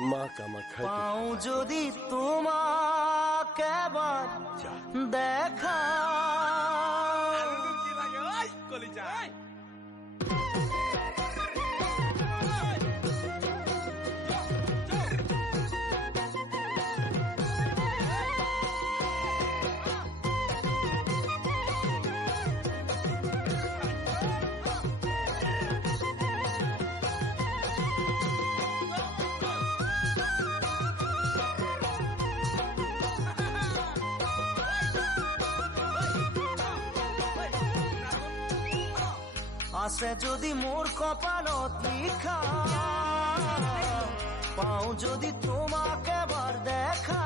মা কামাখ্যা পাও যদি তোমাকে এবার দেখা আছে যদি মোর কপালত লিখা পাও যদি তোমাকে এবার দেখা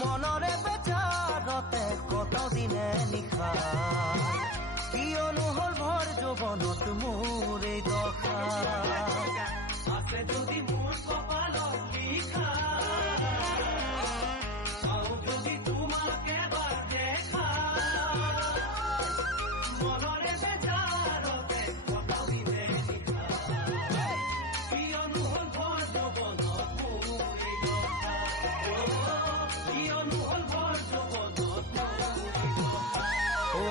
মনরে বেচারতে কতদিনে নিশা কিয়নো হল ভৰ যৌৱনত মোৰ এই দশা আছে যদি মোৰ কপালত লিখা পাও যদি তোমাকে এবাৰ দেখা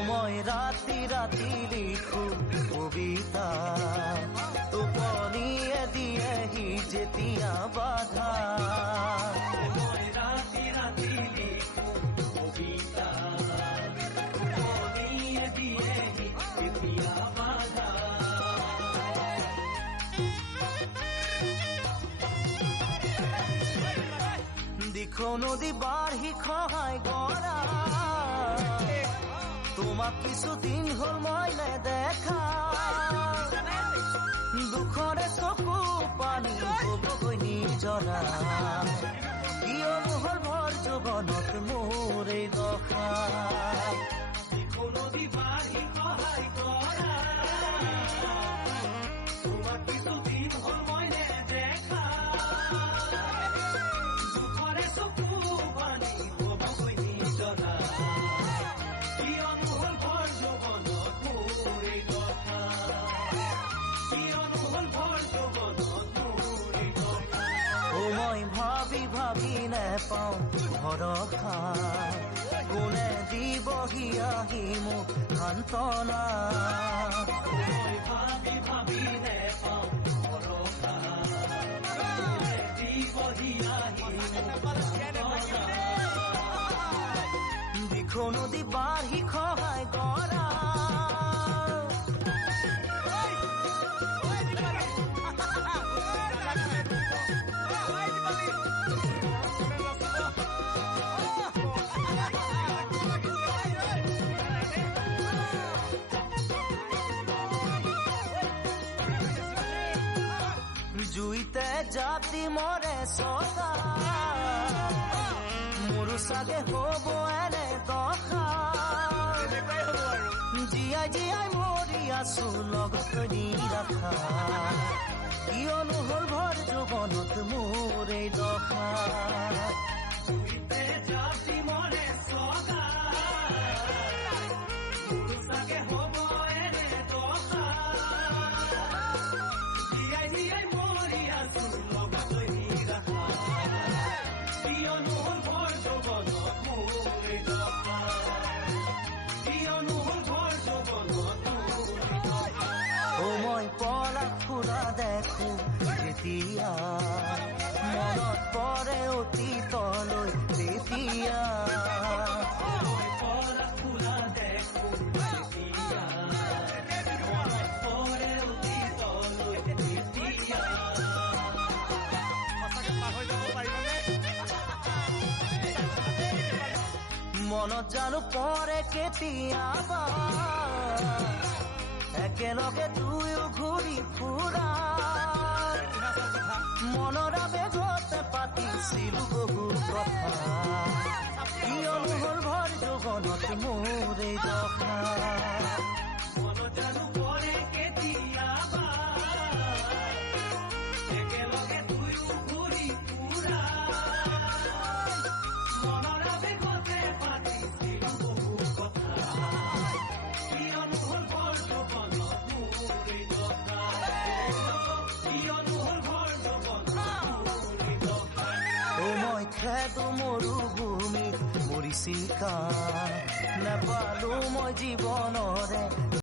মই ৰাতি ৰাতি লিখো কবিতা টোপনিয়ে দিয়েহি যেতিয়া বাধা মই ৰাতি ৰাতি লিখো কবিতা টোপনিয়ে দিয়েহি যেতিয়া বাধা দিখো নদী বাঢ়ি খহাই গৰা তোমাক কিছুদিন হল মই নেদেখা দুখৰে চকু পানী ববগৈ নিজৰা কিয়নো হল ভৰ যৌৱনত মোৰ এই দশা নদী বাঢ়ি সহায় কৰা তোমাক কিছুদিন হল মই নেদেখা দুখৰে চকু পানী ববগৈ নিজৰা মই ভাবি ভাবি নেপাওঁ ভৰসা কোনে দিবহি আহি মোক সান্তনা মই ভাবি ভাবি নেপাওঁ ভৰসা কোনে দিবহি আহি দিখো নদী বাঢ়ি খহাই গৰা জুইতে জাতি মৰে সদা মোৰো চাগে হ'ব এনে দশা জীয়াই জীয়াই মৰি আছো লগত নিৰাখা কিয়নো হল ভৰ যৌৱনত মোৰ এই দশা জুইতে জাতি মৰে সদা মোৰো চাগে হ'ব এনে দশা জীয়াই জীয়াই মই পলাশ ফুৰা দেখো যেতিয়া মনত পৰে অতীতলৈ তেতিয়া পলাশ ফুৰা দেখো যেতিয়া মনত পৰে অতীতলৈ তেতিয়া মনত জানো পৰে কেতিয়াবা একেলগে দুয়ো ঘূৰি ফুৰা মনৰ আবেগতে পাতিছিলো বহু কথা কিয়নো হল ভৰ যৌৱনত মোৰ এই দশা মনত জানো পৰে কেতিয়াবা একেলগে দুয়ো ঘূৰি ফুৰা মনৰ আবেগতে পাতিছিলো বহু কথা মই খেদো মৰুভূমিত মৰিচিকা নাপালো মই জীৱনৰে